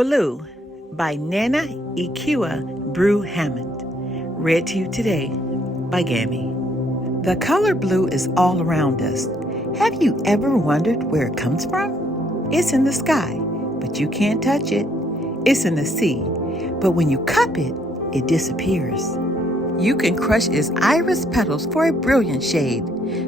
Blue by Nana Ikiwa Brew Hammond. Read to you today by Gammy. The color blue is all around us. Have you ever wondered where it comes from? It's in the sky, but you can't touch it. It's in the sea, but when you cup it, it disappears. You can crush its iris petals for a brilliant shade,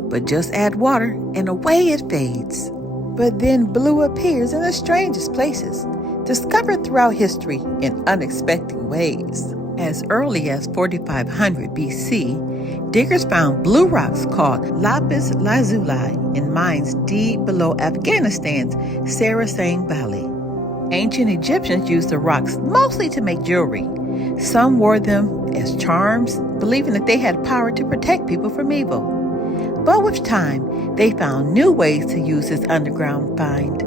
but just add water and away it fades. But then blue appears in the strangest places, discovered throughout history in unexpected ways. As early as 4500 BC, diggers found blue rocks called lapis lazuli in mines deep below Afghanistan's Sarasang Valley. Ancient Egyptians used the rocks mostly to make jewelry. Some wore them as charms, believing that they had power to protect people from evil. But with time, they found new ways to use this underground find.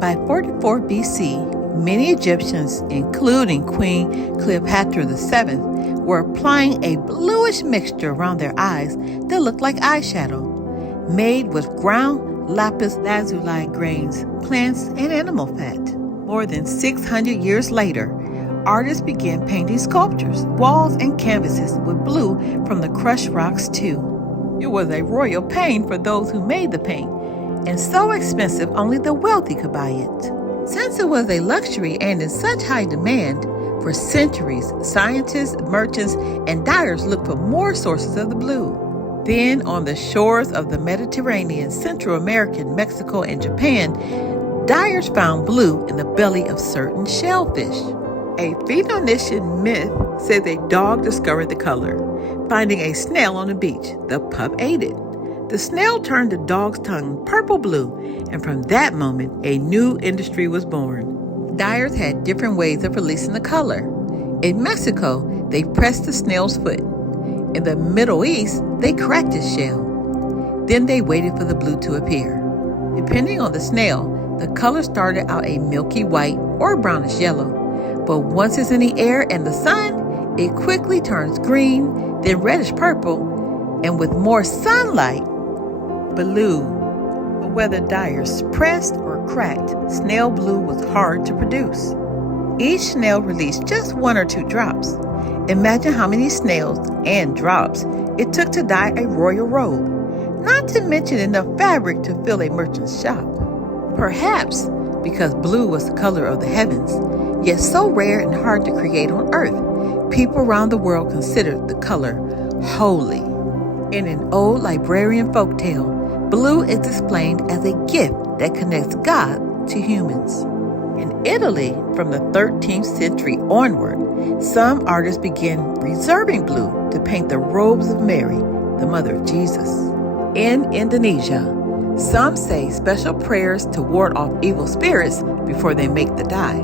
By 44 BC, many Egyptians, including Queen Cleopatra VII, were applying a bluish mixture around their eyes that looked like eyeshadow, made with ground lapis lazuli grains, plants, and animal fat. More than 600 years later, artists began painting sculptures, walls, and canvases with blue from the crushed rocks too. It was a royal pain for those who made the paint, and so expensive only the wealthy could buy it. Since it was a luxury and in such high demand, for centuries, scientists, merchants, and dyers looked for more sources of the blue. Then, on the shores of the Mediterranean, Central America, Mexico, and Japan, dyers found blue in the belly of certain shellfish. A Phoenician myth says a dog discovered the color. Finding a snail on the beach, the pup ate it. The snail turned the dog's tongue purple-blue, and from that moment, a new industry was born. Dyers had different ways of releasing the color. In Mexico, they pressed the snail's foot. In the Middle East, they cracked its shell. Then they waited for the blue to appear. Depending on the snail, the color started out a milky white or brownish yellow. But once it's in the air and the sun, it quickly turns green, then reddish purple, and with more sunlight, blue. But whether dyers pressed or cracked, snail blue was hard to produce. Each snail released just 1 or 2 drops. Imagine how many snails and drops it took to dye a royal robe, not to mention enough fabric to fill a merchant's shop. Perhaps because blue was the color of the heavens, yet so rare and hard to create on earth, people around the world considered the color holy. In an old librarian folktale, blue is explained as a gift that connects God to humans. In Italy, from the 13th century onward, some artists began reserving blue to paint the robes of Mary, the mother of Jesus. In Indonesia, some say special prayers to ward off evil spirits before they make the dye.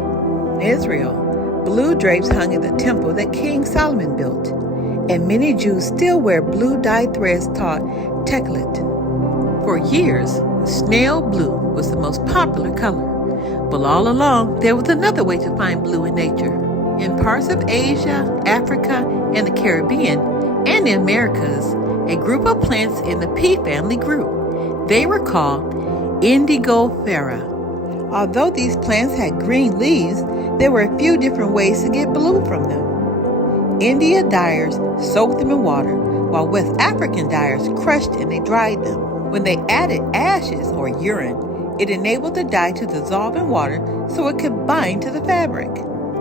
In Israel, blue drapes hung in the temple that King Solomon built, and many Jews still wear blue dyed threads taught teklit. For years, snail blue was the most popular color, but all along there was another way to find blue in nature. In parts of Asia, Africa, and the Caribbean, and the Americas, a group of plants in the pea family grew. They were called indigofera. Although these plants had green leaves, there were a few different ways to get blue from them. India dyers soaked them in water, while West African dyers crushed and they dried them. When they added ashes or yearn, it enabled the dye to dissolve in water so it could bind to the fabric.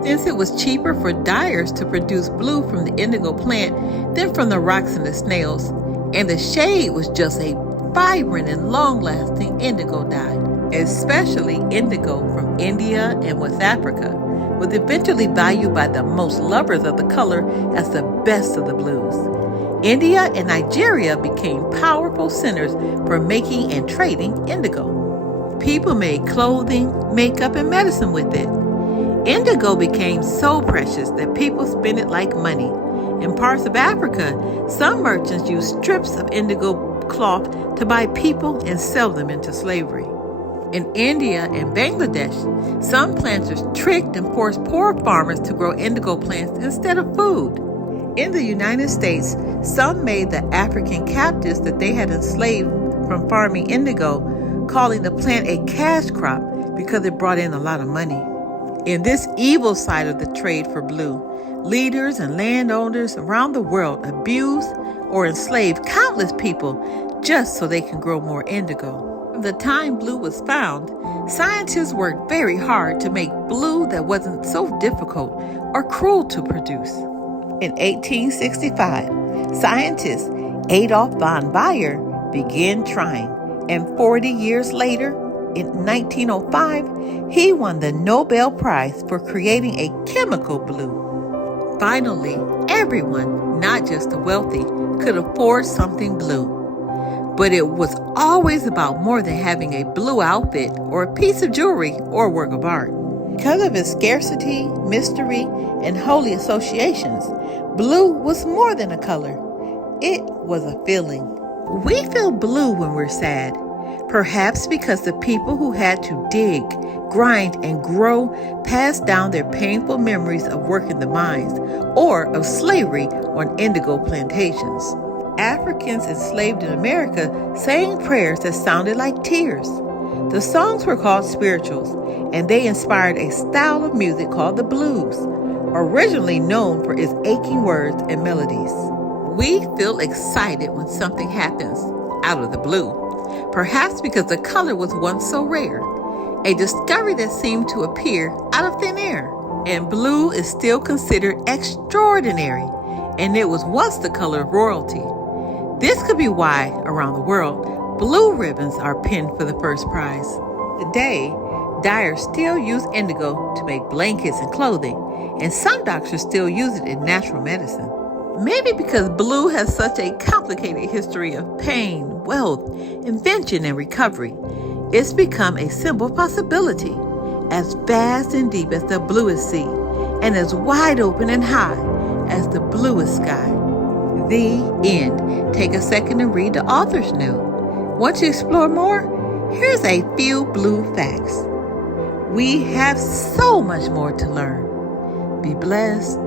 Since it was cheaper for dyers to produce blue from the indigo plant than from the rocks and the snails, and the shade was just a vibrant and long-lasting indigo dye, especially indigo from India and West Africa, was eventually valued by the most lovers of the color as the best of the blues. India and Nigeria became powerful centers for making and trading indigo. People made clothing, makeup, and medicine with it. Indigo became so precious that people spent it like money. In parts of Africa, some merchants used strips of indigo cloth to buy people and sell them into slavery. In India and Bangladesh, some planters tricked and forced poor farmers to grow indigo plants instead of food. In the United States, some made the African captives that they had enslaved from farming indigo, calling the plant a cash crop because it brought in a lot of money. In this evil side of the trade for blue, leaders and landowners around the world abuse or enslave countless people just so they can grow more indigo. From the time blue was found, scientists worked very hard to make blue that wasn't so difficult or cruel to produce. In 1865, scientist Adolf von Baeyer began trying, and 40 years later, in 1905, he won the Nobel Prize for creating a chemical blue. Finally, everyone, not just the wealthy, could afford something blue. But it was always about more than having a blue outfit or a piece of jewelry or work of art. Because of its scarcity, mystery, and holy associations, blue was more than a color. It was a feeling. We feel blue when we're sad, perhaps because the people who had to dig, grind, and grow passed down their painful memories of work in the mines or of slavery on indigo plantations. Africans enslaved in America sang prayers that sounded like tears. The songs were called spirituals, and they inspired a style of music called the blues, originally known for its aching words and melodies. We feel excited when something happens out of the blue, perhaps because the color was once so rare, a discovery that seemed to appear out of thin air. And blue is still considered extraordinary, and it was once the color of royalty. This could be why, around the world, blue ribbons are pinned for the first prize. Today, dyers still use indigo to make blankets and clothing, and some doctors still use it in natural medicine. Maybe because blue has such a complicated history of pain, wealth, invention, and recovery, it's become a symbol of possibility, as vast and deep as the bluest sea, and as wide open and high as the bluest sky. The end. Take a second and read the author's note. Want to explore more? Here's a few blue facts. We have so much more to learn. Be blessed.